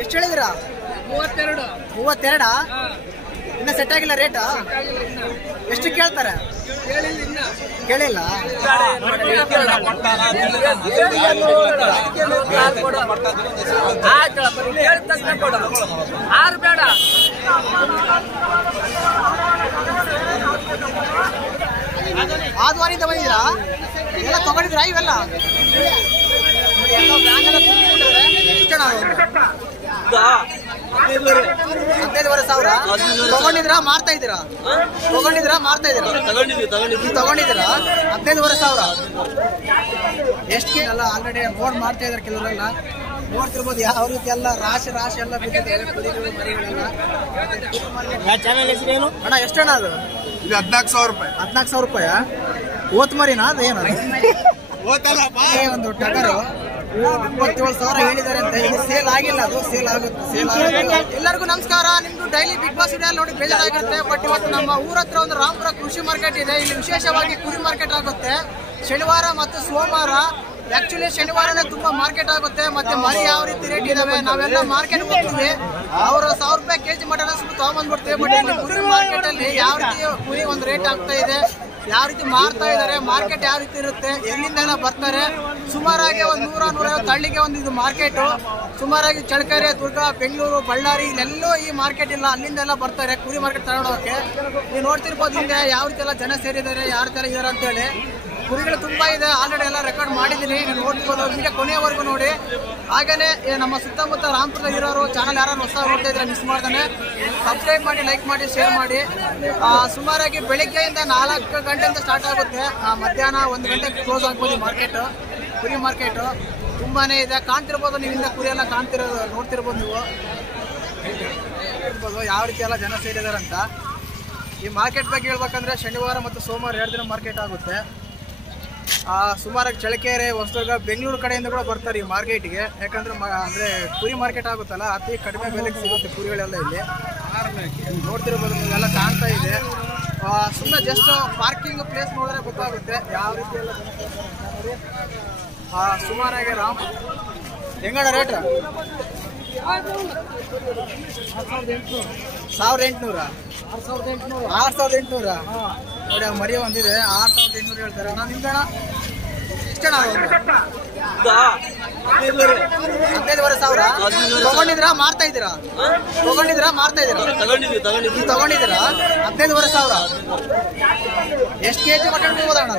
ಎಷ್ಟು ಹೇಳಿದಿರಾ? 32. ಇನ್ನ ಸೆಟ್ ಆಗಿಲ್ಲ ರೇಟ್? ಎಷ್ಟು ಕೇಳ್ತಾರೆ? ಕೇಳಿಲ್ಲ. ಆದ್ವಾರಿಂದ ಬಂದಿದ್ದೀರಾ? ಎಲ್ಲ ತಗೊಂಡಿದ್ರಾ ಇವೆಲ್ಲ? ತಗೊಂಡಿದ್ರಾ ಮಾರ್ತಾ ಇದ್ದೀರಾ? ತಗೊಂಡಿದ್ರಾ 15,000. ಎಷ್ಟು ಎಲ್ಲ ಆಲ್ರೆಡಿ ಬೋರ್ಡ್ ಮಾಡ್ತಾ ಇದಾರೆ. ಕೆಲವರೆಲ್ಲ ನೋಡ್ತಿರ್ಬೋದು ಯಾವ ರೀತಿ ಎಲ್ಲ ರಾಶಿ ಎಲ್ಲ ಬಿದ್ದಿದೆ ಮರಿಗಳೆಲ್ಲ. ಅಣ್ಣ ಎಷ್ಟಣ್ಣ ಅದು? 14,000 ರೂಪಾಯಿ. 14,000 ರೂಪಾಯಿ ಓತ್ ಮರಿನಾ? ಅದು ಏನು ಒಂದು ಟಗರು 37,000 ಹೇಳಿದ್ದಾರೆ ಅಂತ. ಇದು ಸೇಲ್ ಆಗಿಲ್ಲ, ಅದು ಸೇಲ್ ಆಗುತ್ತೆ. ಎಲ್ಲರಿಗೂ ನಮಸ್ಕಾರ. ನಿಮ್ದು ಡೈಲಿ ಬಿಗ್ ಬಾಸ್ ವಿಡಿಯೋ ನೋಡಿ ಬೇಜಾರಾಗಿರುತ್ತೆ. ಬಟ್ ಇವತ್ತು ನಮ್ಮ ಊರ ಹತ್ರ ಒಂದು ರಾಮಪುರ ಕೃಷಿ ಮಾರ್ಕೆಟ್ ಇದೆ. ಇಲ್ಲಿ ವಿಶೇಷವಾಗಿ ಕುರಿ ಮಾರ್ಕೆಟ್ ಆಗುತ್ತೆ ಶನಿವಾರ ಮತ್ತು ಸೋಮವಾರ. ಆಕ್ಚುಲಿ ಶನಿವಾರನೇ ತುಂಬಾ ಮಾರ್ಕೆಟ್ ಆಗುತ್ತೆ. ಮತ್ತೆ ಮರಿ ಯಾವ ರೀತಿ ರೇಟ್ ಇದಾವೆ ನಾವೆಲ್ಲ ಮಾರ್ಕೆಟ್ ಹೋಗ್ತೀವಿ. ಅವರು 1,000 ರೂಪಾಯಿ ಕೆಜಿ ಮಟನ್ ಸ್ವಲ್ಪ ತಗೊಂಡ್ಬಂದ್ಬಿಡ್ತೀವಿ. ಬಟ್ ಇಲ್ಲಿ ಕುರಿ ಮಾರ್ಕೆಟ್ ಅಲ್ಲಿ ಯಾವ ರೀತಿ ಕುರಿ ಒಂದು ರೇಟ್ ಆಗ್ತಾ ಇದೆ, ಯಾವ ರೀತಿ ಮಾರ್ತಾ ಇದಾರೆ, ಮಾರ್ಕೆಟ್ ಯಾವ ರೀತಿ ಇರುತ್ತೆ, ಎಲ್ಲಿಂದೆಲ್ಲ ಬರ್ತಾರೆ. ಸುಮಾರಾಗಿ ಒಂದು 100-150 ಹಳ್ಳಿಗೆ ಒಂದು ಇದು ಮಾರ್ಕೆಟ್. ಸುಮಾರಾಗಿ ಚಳ್ಳಕೆರೆ, ದುರ್ಗ, ಬೆಂಗಳೂರು, ಬಳ್ಳಾರಿ ಇಲ್ಲೆಲ್ಲೂ ಈ ಮಾರ್ಕೆಟ್ ಇಲ್ಲ. ಅಲ್ಲಿಂದೆಲ್ಲ ಬರ್ತಾರೆ ಕುರಿ ಮಾರ್ಕೆಟ್ ತಗೊಂಡೋಗಕ್ಕೆ. ನೀವು ನೋಡ್ತಿರ್ಬೋದು ಹಿಂದೆ ಯಾವ ರೀತಿ ಎಲ್ಲ ಜನ ಸೇರಿದ್ದಾರೆ, ಯಾರ ತರ ಇದಾರೆ ಅಂತ ಹೇಳಿ. ಕುರಿಗಳು ತುಂಬಾ ಇದೆ. ಆಲ್ರೆಡಿ ಎಲ್ಲ ರೆಕಾರ್ಡ್ ಮಾಡಿದ್ದೀನಿ, ನೀವು ನೋಡ್ಬೋದು. ನಿಮಗೆ ಕೊನೆಯವರೆಗೂ ನೋಡಿ. ಹಾಗೇನೆ ನಮ್ಮ ಸುತ್ತಮುತ್ತ ರಾಮಪುರದಲ್ಲಿ ಇರೋರು ಚಾನಲ್ ಯಾರು ಹೊಸ ನೋಡ್ತಾ ಇದ್ರೆ ಮಿಸ್ ಮಾಡ್ತಾನೆ ಸಬ್ಸ್ಕ್ರೈಬ್ ಮಾಡಿ, ಲೈಕ್ ಮಾಡಿ, ಶೇರ್ ಮಾಡಿ. ಸುಮಾರಾಗಿ ಬೆಳಿಗ್ಗೆಯಿಂದ 4 ಗಂಟೆಯಿಂದ ಸ್ಟಾರ್ಟ್ ಆಗುತ್ತೆ. ಮಧ್ಯಾಹ್ನ 1 ಗಂಟೆಗೆ ಕ್ಲೋಸ್ ಆಗ್ಬೋದು ಮಾರ್ಕೆಟ್. ಕುರಿ ಮಾರ್ಕೆಟ್ ತುಂಬಾನೇ ಇದೆ. ಕಾಣ್ತಿರ್ಬೋದು ನೀವಿಂದ ಕುರಿ ಎಲ್ಲ ನೋಡ್ತಿರ್ಬೋದು ನೀವು. ಯಾವ ರೀತಿ ಎಲ್ಲ ಜನ ಸೇರಿದ್ದಾರೆ ಅಂತ. ಈ ಮಾರ್ಕೆಟ್ ಬಗ್ಗೆ ಹೇಳ್ಬೇಕಂದ್ರೆ ಶನಿವಾರ ಮತ್ತು ಸೋಮವಾರ 2 ದಿನ ಮಾರ್ಕೆಟ್ ಆಗುತ್ತೆ. ಸುಮಾರಾಗಿ ಚಳ್ಳಕೆರೆ, ಹೊಸದುರ್ಗ, ಬೆಂಗಳೂರು ಕಡೆಯಿಂದ ಕೂಡ ಬರ್ತಾರೆ ಈ ಮಾರ್ಕೆಟ್ಗೆ. ಯಾಕಂದ್ರೆ ಅಂದ್ರೆ ಕುರಿ ಮಾರ್ಕೆಟ್ ಆಗುತ್ತಲ್ಲ, ಅತಿ ಕಡಿಮೆ ಬೆಲೆಗೆ ಸಿಗುತ್ತೆ ಕುರಿಗಳೆಲ್ಲ ಇಲ್ಲಿ. ನೋಡ್ತಿರ್ಬೋದು ಎಲ್ಲ ಕಾಣ್ತಾ ಇದೆ. ಸುಮ್ಮನೆ ಜಸ್ಟ್ ಪಾರ್ಕಿಂಗ್ ಪ್ಲೇಸ್ ನೋಡಿದ್ರೆ ಗೊತ್ತಾಗುತ್ತೆ ಯಾವ ರೀತಿ ಎಲ್ಲ. ಸುಮಾರಾಗಿ ಹೆಂಗಣ ರೇಟ್? 1,800. 6,800 ನೋಡಿ. ಮರಿ ಒಂದಿದೆ 6,800 ಹೇಳ್ತಾರೆ. ನಾನು ನಿಮ್ದಣ ಎಷ್ಟಣ? 15,000. ತಗೊಂಡಿದ್ರಾ ಮಾರ್ತಾ ಇದ್ದೀರಾ? ತಗೊಂಡಿದ್ರಾ 15,000. ಎಷ್ಟು ಕೆಜಿ ಮಟನ್ ಬಿಡ್ಬೋದು ಅಣ್ಣ?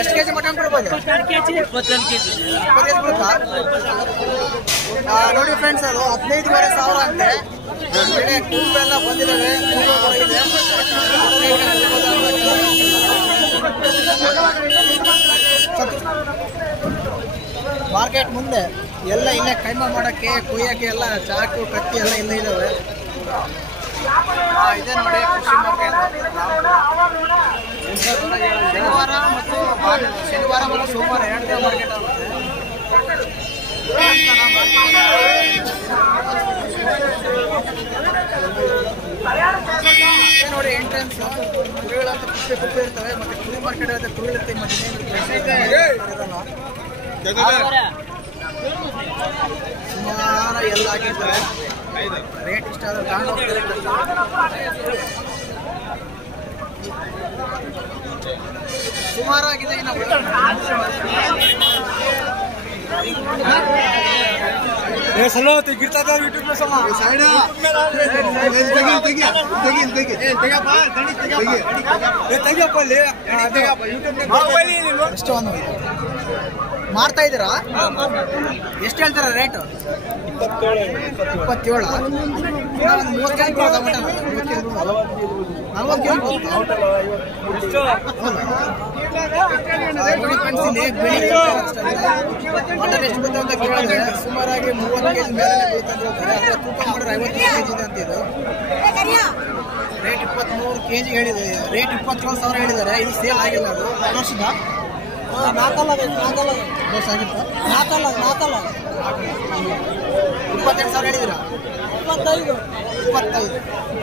ಎಷ್ಟು ಕೆಜಿ ಮಟನ್ ಬಿಡ್ಬೋದು? 20 ಕೆಜಿ. ನೋಡಿ ಫ್ರೆಂಡ್ಸ್, ಅದು 15,500 ಅಂತೆ. ಕೂಪೆಲ್ಲ ಬಂದಿದ್ದಾವೆ. ಮಾರ್ಕೆಟ್ ಮುಂದೆ ಎಲ್ಲ ಇಲ್ಲೇ ಕೈಮಾ ಮಾಡೋಕ್ಕೆ, ಕೊಯ್ಯೋಕ್ಕೆ ಎಲ್ಲ ಚಾಕು, ಕತ್ತಿ ಎಲ್ಲ ಇಲ್ಲೇ ಇದ್ದಾವೆ. ಇದೆ ನೋಡಿ ಕೃಷಿ ಮಾರ್ಕೆಟ್. ಶನಿವಾರ ಮತ್ತು ಸೋಮವಾರ 2 ದಿನ ಮಾರ್ಕೆಟ್ ಆಗುತ್ತೆ. ನೋಡಿ ಎಂಟ್ರೆನ್ಸ್ ಕುರಿಗಳಂತ ಕುಪ್ಪೆ ಇರ್ತವೆ. ಮತ್ತೆ ಕುರಿ ಮಾರ್ಕೆಟ್ ಆಗುತ್ತೆ, ಕುರಿ ಇರುತ್ತೆ. ಸುಮಾರು ಎಲ್ಲ ಆಗಿರ್ತವೆ. ರೇಟ್ ಇಷ್ಟ ಆದ್ರೆ ತಗೊಂಡು ಹೋಗ್ತಾರೆ. ಸುಮಾರಾಗಿದೆ. ಇನ್ನು ಗಿರ್ತಾ ಯೂಟ್ಯೂಬ್ ಮಾರ್ತಾ ಇದ್ದೀರಾ? ಎಷ್ಟು ಹೇಳ್ತಾರ ರೇಟ್? 27. 30 ಕೆಜಿ ಮಟನ್ 40 ಮಟನ್ ಎಷ್ಟು ಬಂದ ಅಂತ ಕೇಳಿದ್ರೆ ಸುಮಾರಾಗಿ 30 ಕೆಜಿ ಮೇಲೆ ಹೇಳ್ತಾರೆ. ತೂಕ ಮಾಡಿದ್ರೆ 50 ಕೆಜಿ ಇದೆ ಅಂತಿದ್ದು. ರೇಟ್ 23 ಕೆಜಿ ಹೇಳಿದೆ. ರೇಟ್ 27,000 ಹೇಳಿದ್ದಾರೆ. ಇದು ಸೇಲ್ ಆಗಿಲ್ಲ. ಅದು ವರ್ಷದ 4 ಆಗಿತ್ತು. 28,000 ಹೇಳಿದ್ದೀರಾ?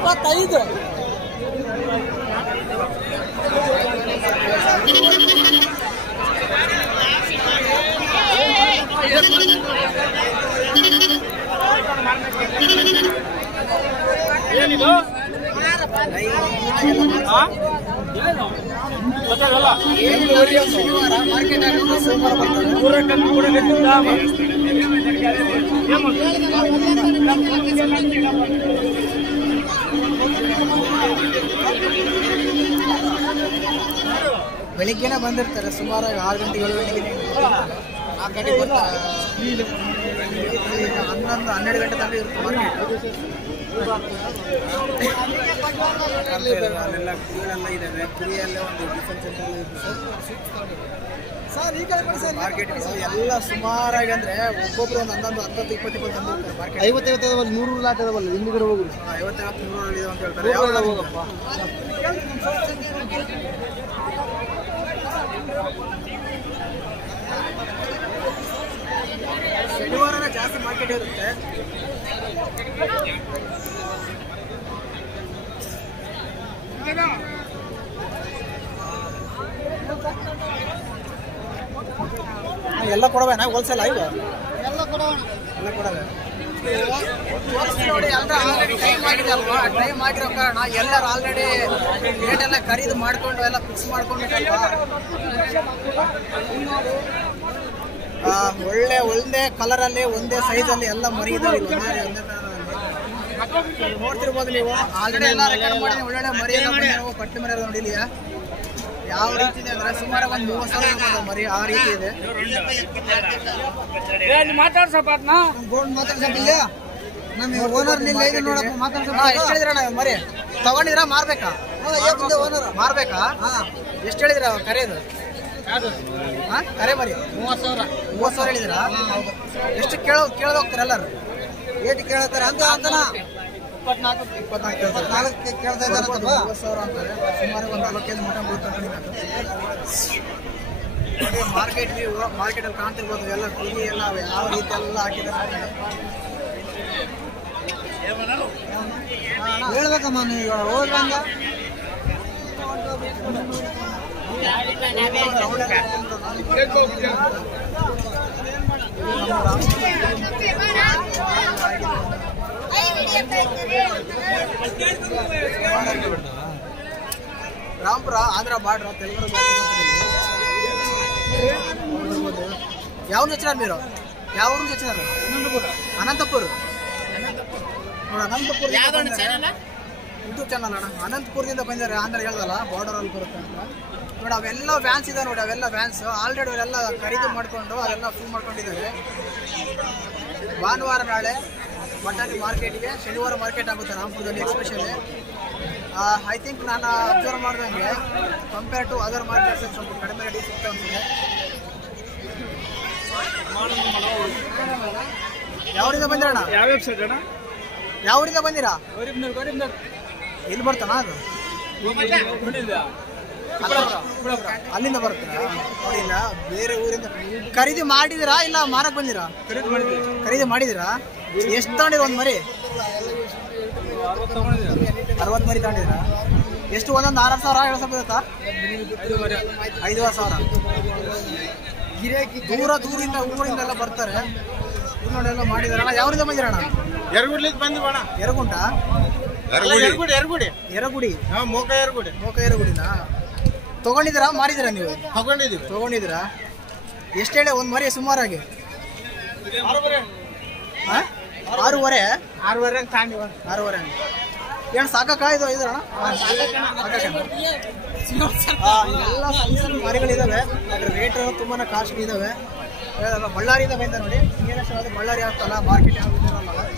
25. ಬೆಳಿಗ್ಗೆನೆ ಬಂದಿರ್ತಾರೆ ಸುಮಾರು 6 ಗಂಟೆ 7 ಗಂಟೆಗೆ 4 ಗಂಟೆಗೆ ಬರ್ತಾರೆ. 11 12 ಗಂಟೆ ತನಕ ಇರುತ್ತೆ ಮಾರ್ಕೆಟ್. ಅಲ್ಲೆಲ್ಲ ಕುರಿಗಳೆಲ್ಲ ಇದಾವೆ. ಕುರಿಯಲ್ಲೇ ಒಂದು ಡಿಫೆನ್ಸ್ ಸರ್ ಈ ಕಡೆ ಮಾರ್ಕೆಟ್ ಎಲ್ಲ ಸುಮಾರಾಗಿ ಅಂದ್ರೆ ಒಬ್ಬೊಬ್ರು ಒಂದು 11 10 20 ತಂದಿರ್ತಾರೆ ಮಾರ್ಕೆಟ್. 50 100 ಲಾಟ್ ಇದಾವಲ್ಲ ಹಿಂದ್ಗಡೆ ಹೋಗಿ 50 100 ಇದೆ ಅಂತ ಹೇಳ್ತಾರೆ. ಯಾವಾಗ ಹೋಗಪ್ಪ ಶನಿವಾರನೇ ಜಾಸ್ತಿ ಮಾರ್ಕೆಟ್ ಇರುತ್ತೆ. ಎಲ್ಲ ಕೊಡವೇನಾ ಹೋಲ್ಸೇಲ್ ಆಯ್ತು ಎಲ್ಲ ಕೊಡವೆ ನೋಡಿ. ಅಂದ್ರೆ ಆಲ್ರೆಡಿ ಟೈಮ್ ಆಗಿದೆ ಅಲ್ವಾ? ಟೈಮ್ ಆಗಿರೋ ಕಾರಣ ಎಲ್ಲರೂ ಆಲ್ರೆಡಿ ರೇಟ್ ಎಲ್ಲ ಖರೀದಿ ಮಾಡ್ಕೊಂಡು ಎಲ್ಲ ಫಿಕ್ಸ್ ಮಾಡ್ಕೊಂಡಿದ್ದಲ್ವಾ. ಒಂದೇ ಕಲರ್ ಅಲ್ಲಿ ಒಂದೇ ಸೈಜ್ ಅಲ್ಲಿ ಎಲ್ಲ ಮರಿ ಇದಾವೆ. ನೋಡ್ತಿರ್ಬೋದು ನೀವು ಆಲ್ರೆಡಿ ಎಲ್ಲ ರೆಕಾರ್ಡ್ ಮಾಡಿ ಒಳ್ಳೊಳ್ಳೆ ಮರಿ ಎಲ್ಲ ಪಟ್ಟಿ ಮರಿ ನೋಡಿಲಿಯಾ ಯಾವ ರೀತಿ ಇದೆ ಅಂದ್ರೆ ಸುಮಾರು ಒಂದು 30,000 ಮರಿ ಆ ರೀತಿ ಇದೆ. ಎಷ್ಟು ಹೇಳಿದ್ರ ಮರಿ ತಗೊಂಡಿದ್ರ ಮಾರ್ಬೇಕಾ? ಮಾರ್ಬೇಕಾ? ಎಷ್ಟು ಹೇಳಿದ್ರ ಕರೆದು? ಕರೆ ಮರಿ 30,000 ಹೇಳಿದ್ರ? ಎಷ್ಟು ಕೇಳೋದು ಹೋಗ್ತಾರೆ ಎಲ್ಲರೂ? ಏಟ್ ಕೇಳತ್ತಾರ ಅಂತ ಅಂತನಾ? 24 ಕೇಳ್ತಾ ಇದ್ದಾರೆ. 30,000 ಅಂತಾರೆ. ಸುಮಾರು ಒಂದು 40 ಕೆಜಿ ಮಟನ್ ಬೀಳ್ತಾರೆ. ಮಾರ್ಕೆಟ್ ವ್ಯೂ ಮಾರ್ಕೆಟಲ್ಲಿ ಕಾಣ್ತಿರ್ಬೋದು. ಎಲ್ಲ ಕುರಿ ಎಲ್ಲ ಯಾವ ರೀತಿ ಎಲ್ಲ ಹಾಕಿದ್ದಾರೆ ಹೇಳ್ಬೇಕಮ್ಮ ನೀವು ಹೋಗ್ರಂಗ. ರಾಂಪುರ ಆಂಧ್ರ ಬಾರ್ಡ್ರ ತೆಲಂಗಾಣ ಯಾವ ಹೆಚ್ಚಿನ మీరు ಯಾವ ಊರಿಗೆ ಹೆಚ್ಚಿನಾರ? ಅನಂತಪುರ. ನೋಡಿ ಅನಂತಪುರ ಯೂಟ್ಯೂಬ್ ಚಾನಲ್ ಅಣ್ಣ. ಅನಂತಪುರದಿಂದ ಬಂದಿದ್ದಾರೆ. ಆಂಧ್ರ ಹೇಳ್ದಲ್ಲ ಬಾರ್ಡರ್ ಅಲ್ಲಿ ಬರುತ್ತೆ ಅಂತ ನೋಡಿ. ಅವೆಲ್ಲ ವ್ಯಾನ್ಸ್ ಇದೆ ನೋಡಿ. ಅವೆಲ್ಲ ವ್ಯಾನ್ಸ್ ಆಲ್ರೆಡಿ ಅವರೆಲ್ಲ ಖರೀದಿ ಮಾಡ್ಕೊಂಡು ಅದೆಲ್ಲ ಫುಲ್ ಮಾಡ್ಕೊಂಡಿದ್ದಾರೆ. ಭಾನುವಾರ ನಾಳೆ ಬಟಾಣಿ ಮಾರ್ಕೆಟ್ಗೆ ಶನಿವಾರ ಮಾರ್ಕೆಟ್ ಆಗುತ್ತೆ ರಾಂಪುರದಲ್ಲಿ ಎಸ್ಪೆಷಲಿ. ಐ ಥಿಂಕ್ ನಾನು ಅಬ್ಸರ್ವ್ ಮಾಡ್ದಂಗೆ ಕಂಪೇರ್ ಟು ಅದರ್ ಮಾರ್ಕೆಟ್ಸ್ ಸ್ವಲ್ಪ ಕಡಿಮೆ ರೇಟ್ ಸಿಗ್ತಾ ಅಂತಿದೆ. ಯಾವರಿಂದ ಬಂದಿರಣ್ಣ? ಯಾವ ವೆಬ್ಸೈಟ್ ಅಣ್ಣ? ಯಾವರಿಂದ ಬಂದಿರಾ? ಎಲ್ಲಿ ಬರ್ತಾನ ಅದು? ಅಲ್ಲಿಂದ ಬರ್ತೀರಾ? ನೋಡಿ ಇಲ್ಲ ಬೇರೆ ಊರಿಂದ ಖರೀದಿ ಮಾಡಿದಿರಾ ಇಲ್ಲ ಮಾರಕ್ ಬಂದಿರಾ? ಖರೀದಿ ಮಾಡಿದಿರಾ? ಎಷ್ಟು ತಗೊಂಡಿರ ಒಂದು ಮರಿ? 60 ಮರಿ ತಗೊಂಡಿದ್ದೀರಾ? ಎಷ್ಟು ಒಂದೊಂದು 6,000 7,000 ಬರುತ್ತಾ? 5,000. ದೂರದಿಂದ ಊರಿಂದ ಎಲ್ಲ ಬರ್ತಾರೆ. ನೋಡಿ ಎಲ್ಲ ಮಾಡಿದಾರಣ್ಣ. ಯಾವ್ರಿಂದ ಬಂದಿರಣ್ಣ? ಎರಗುಡ್ಲಿಕ್ಕೆ ಬಂದು ಬಣ. ಎರಗುಂಟ? ಎರಗುಡಿ. ಮೋಕ ಎರಗುಡಿ. ಮೋಕ ಎರಗುಡಿನ ತಗೊಂಡಿದ್ದೀರಾ ಮಾರಿದಿರಾ ನೀವು? ತಗೊಂಡಿದ್ದೀರಾ? ಎಷ್ಟು ಹೇಳಿ ಒಂದು ಮರಿ ಸುಮಾರಾಗಿ? 6,500. 6,500 ಏನು ಸಾಕಕ್ಕ ಇದು ಇದ್ರಣ್ಣ? ಎಲ್ಲ ಮರಿಗಳಿದಾವೆ. ಅದ್ರ ರೇಟ್ ತುಂಬಾನೇ ಕಾಸ್ಟ್ಲಿ ಇದಾವೆ. ಬಳ್ಳಾರಿಯಿಂದ ಬಂದ ನೋಡಿ. ನೀರಷ್ಟು ಬಳ್ಳಾರಿ ಆಗ್ತಲ್ಲ ಮಾರ್ಕೆಟ್ ಯಾವ್ದಿರಲ್ಲ ನೋಡಿ.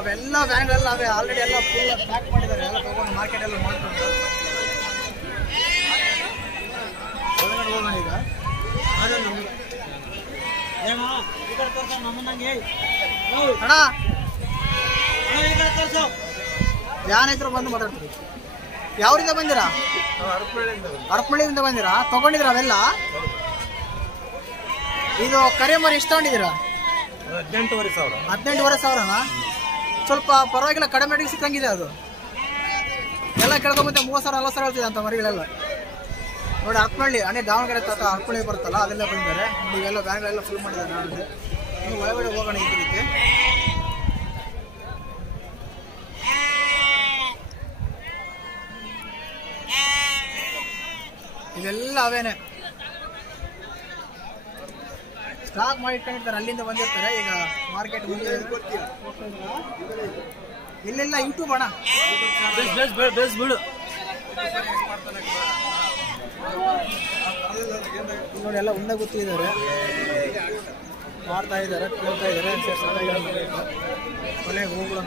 ಅವೆಲ್ಲ ವ್ಯಾನ್ಗಳೆಲ್ಲ ಅವೆ ಆಲ್ರೆಡಿ ಎಲ್ಲ ಫುಲ್ ಪ್ಯಾಕ್ ಮಾಡಿದ್ದಾರೆ. ಎಲ್ಲ ತಗೊಂಡು ಮಾರ್ಕೆಟ್ ಎಲ್ಲ ಮಾಡ್ಕೊಂಡು ಹೋಗೋಣ ಈಗ. ಅಣ್ಣ ಯಾನೈತರು ಬಂದು ಮಾತಾಡ್ತೀವಿ. ಯಾವ್ರಿಂದ ಬಂದಿರಾ? ಹರಪಳ್ಳಿಯಿಂದ ಬಂದಿರಾ? ತಗೊಂಡಿದ್ರ ಅವೆಲ್ಲ? ಇದು ಕರೆ ಮರಿ ಎಷ್ಟು ತಗೊಂಡಿದ್ದೀರಾ? 18,500. ಸ್ವಲ್ಪ ಪರವಾಗಿಲ್ಲ ಕಡಿಮೆ ರೇಟಿಗೆ ಸಿಕ್ಕಂಗಿದೆ ಅದು. ಎಲ್ಲ ಕೆಳಗೊಂಬಂತೆ 30,000 40,000 ಹೇಳ್ತಿದೆ ಅಂತ ಮರಿಗಳೆಲ್ಲ ನೋಡಿ. ಹರಪಳ್ಳಿ ಅನೇ ದಾವಣಗೆರೆ ತಾತ ಹರಪಳ್ಳಿ ಬರುತ್ತಲ್ಲ ಅದೆಲ್ಲ ಬಂದಿದ್ದಾರೆ. ನೀವೆಲ್ಲ ಬ್ಯಾಗ್ಗಳೆಲ್ಲ ಫುಲ್ ಮಾಡಿದ್ದಾರೆ. ನಾನು ನೀವು ಒಳಗಡೆ ಹೋಗೋಣ ಈ ರೀತಿ. ಇದೆಲ್ಲ ಅವೇನೆ ಸ್ಟಾಕ್ ಮಾಡಿ ಇಟ್ಕೊಂಡಿರ್ತಾರೆ, ಅಲ್ಲಿಂದ ಬಂದಿರ್ತಾರೆ. ಈಗ ಮಾರ್ಕೆಟ್ ಮುಂದೆ ಇಲ್ಲೆಲ್ಲ ಯೂಟ್ಯೂಬ್ ಅಣ್ಣ ಬಿಡು. ನೋಡಿ ಎಲ್ಲ ಉಂಡ ಗೊತ್ತಿದ್ದಾರೆ, ಮಾಡ್ತಾ ಇದ್ದಾರೆ, ಕೇಳ್ತಾ ಇದ್ದಾರೆ. ಕೊನೆಗೆ ಹೋಗೋಣ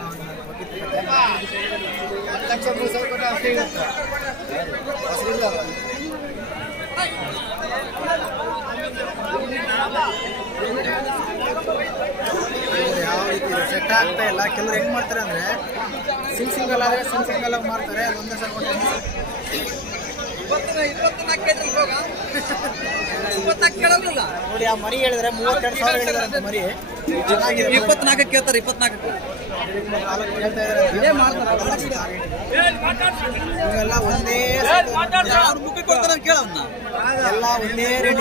ಯಾವ ರೀತಿ ಸೆಟ್ ಆಗ್ತಾ ಇಲ್ಲ. ಕೆಲವ್ರು ಹೆಂಗ್ ಮಾಡ್ತಾರೆ ಅಂದ್ರೆ ಸಿಂಗಲ್ ಆದ್ರೆ ಸಿಂಗಲ್ ಆಗಿ ಮಾಡ್ತಾರೆ. ಅದು ಒಂದೇ ಸಲ ನೋಡಿ ಆ ಮರಿ ಹೇಳಿದ್ರೆ 32,000 ಹೇಳಿದಾರೆ. ಮರಿ 24 ಕೇಳ್ತಾರೆ, 24 ಇದೇ ಮಾಡ್ತಾರೆ. ಇವೆಲ್ಲ ಒಂದೇ ಮುಖ ಕೊಡ್ತಾರೆ ಕೇಳೋಣ. ಎಲ್ಲ ಒಂದೇ ರೇಟ್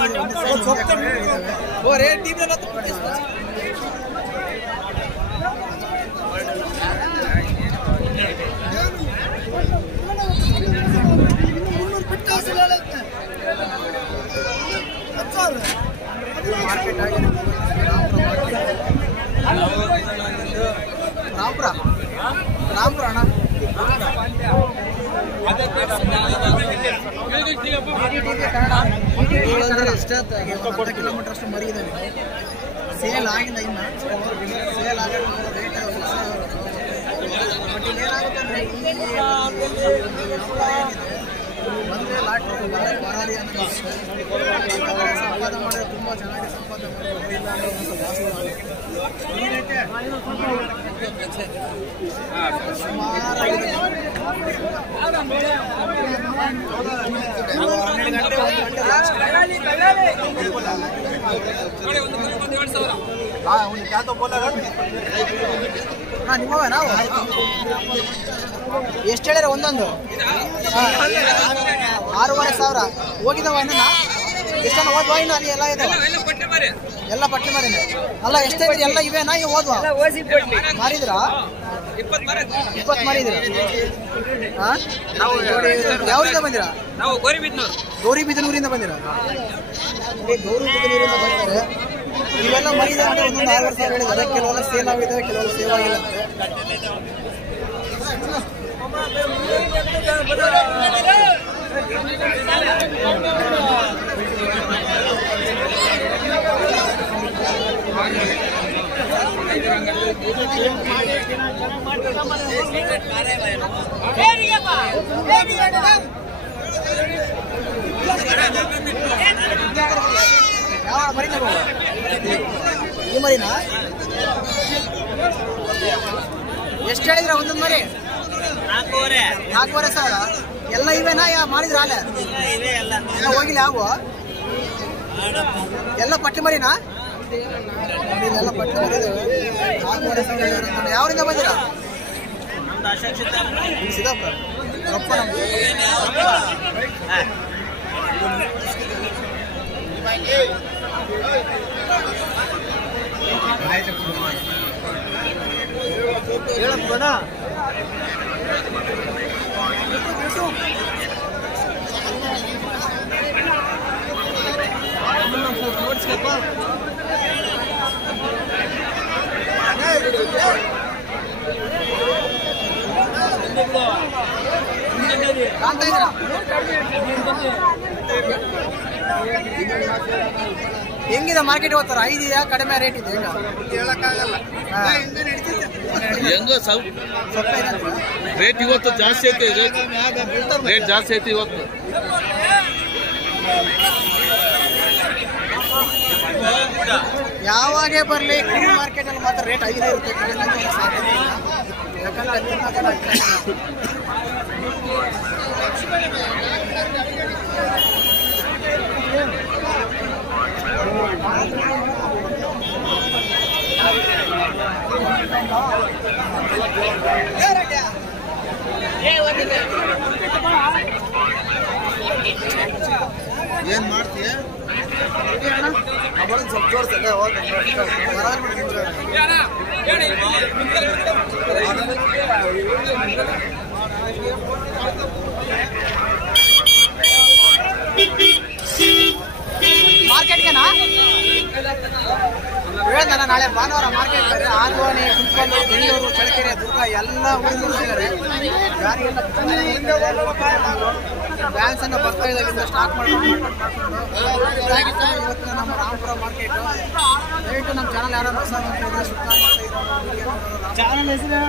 ಮಾರ್ಕೆಟ್ ಆಗಿದೆ. ರಾಮ್ಪುರ ಅಣ್ಣ. 10 ಕಿಲೋಮೀಟರ್ ಅಷ್ಟು ಮರಿ ಇದ್ದಾವೆ. ಸೇಲ್ ಆಗಿಲ್ಲ ಇನ್ನು, ಸೇಲ್ ಆಗ ರೇಟ್ ಬಟ್ ಇಲ್ಲೇನಾಗುತ್ತೆ ಅಂದರೆ ಬಂದರೆ ಲಾಟ್ ಬರಾರಿ ಅಂತ ಸಂಪಾದನೆ ಮಾಡಿದ್ರೆ ತುಂಬ ಚೆನ್ನಾಗಿ ಸಂಪಾದನೆ ಮಾಡ್ಬೋದು. ಇಲ್ಲ ಅಂದರೆ ಒಂದು ಸುಮಾರಾಗಿದೆ. 12 ಗಂಟೆ 1 ಗಂಟೆ ಲಾಸ್ಟ್. ನಿಮ್ಮವ ನಾವು ಎಷ್ಟು ಹೇಳಿರ ಒಂದೊಂದು 6,500 ಹೋಗಿದ್ದಾವ ಇನ್ನ ಎಷ್ಟನ್ನು ಓದ್ವಾ? ಇನ್ನು ಅಲ್ಲಿ ಎಲ್ಲ ಇದಾವ, ಎಲ್ಲ ಪಟ್ಟಿ ಮಾರಿನ ಅಲ್ಲ. ಎಷ್ಟಾಗಿದೆ ಎಲ್ಲ ಇವೇನಾ? ಈಗ ಓದ್ವಾ ಮಾರಿದ್ರಾ? 20 ಮಾರಿದ್ರ? ಯಾವ್ರಿಂದ ಬಂದಿರಾ? ಗೌರಿಬಿದನೂರಿಂದ ಬಂದಿರಾ? ಗೌರಿಬಿದನೂರಿಂದ ಬರ್ತಾರೆ. ಇವೆಲ್ಲ ಮರಿದ ಒಂದೊಂದು 6,000 ಹೇಳಿದ್ದಾರೆ. ಕೆಲವೆಲ್ಲ ಸೇಲ್ ಆಗಿದ್ದಾವೆ, ಕೆಲವೆಲ್ಲ ಸೇವ್ ಆಗಿಲ್ಲ ಅಂತೆ. ಯಾವ ಮರಿನ ಈ ಮರಿನಾ? ಎಷ್ಟು ಹೇಳಿದ್ರ ಒಂದೊಂದು ಮರಿ? 4,500. ಎಲ್ಲ ಇವೇನಾ? ಮಾಡಿದ್ರ ಅಲ್ಲೇ ಎಲ್ಲ ಹೋಗಿಲ್ಲ? ಯಾವ ಎಲ್ಲ ಪಟ್ಟಿ ಮರಿನಾ? ಎಲ್ಲ ಪಟ್ಟಿ ಮರಿ 4,500. ಯಾವರಿಂದ ಬಂದಿರಾ? ಸಿದ್ದಾಪುರ. ರೊಪ್ಪ ನಮ್ದು ಹೇಳೋಣ. ನೋಡ್ಸ್ಕಪ್ಪ. ಕಾಣ್ತಾ ಇದ್ದೀರಾ? ಹೆಂಗಿದೆ ಮಾರ್ಕೆಟ್ ಹೋಗ್ತಾರ? 5 ಇದೆಯಾ? ಕಡಿಮೆ ರೇಟ್ ಇದೆ? ಹೇಳಕ್ಕಾಗಲ್ಲ. ಹೆಂಗ ರೇಟ್ ಇವತ್ತು ಜಾಸ್ತಿ ಐತೆ, ರೇಟ್ ಜಾಸ್ತಿ ಐತೆ ಇವತ್ತು. ಯಾವಾಗೇ ಬರಲಿ ಕುರಿ ಮಾರ್ಕೆಟ್ ಅಲ್ಲಿ ಮಾತ್ರ ರೇಟ್ 5 ಇರುತ್ತೆ. ಏನ್ ಮಾಡ್ತೀಯ? ಸ್ವಲ್ಪ ಜೋಡಿಸಲ್ಲ ಹೋದ ಮಾರ್ಕೆಟ್ಗೆನಾ ಹೇಳ್ದಲ್ಲ ನಾಳೆ ಭಾನುವಾರ ಮಾರ್ಕೆಟ್ ಬೇರೆ ಆದ್ವಾನಿ ಕುಂತ್ಕೊಂಡು ಬೆಂಗಳೂರು ಚಳ್ಳಕೆರೆ ದುರ್ಗ ಎಲ್ಲ ಊರಿಗೂ ಇದ್ದಾರೆ ಬ್ಯಾನ್ಸ್ ಅನ್ನ ಬರ್ತಾ ಇದ್ದಾಗಿಂದ ಸ್ಟಾಕ್ ಮಾಡ್ಕೊಂಡು ಇವತ್ತು ನಮ್ಮ ರಾಮಪುರ ಮಾರ್ಕೆಟ್ ದಯವಿಟ್ಟು ನಮ್ಮ ಚಾನಲ್ ಯಾರು ಹೊಸ ನೋಡ್ತಾ ಚಾನಲ್ ಹೆಸರು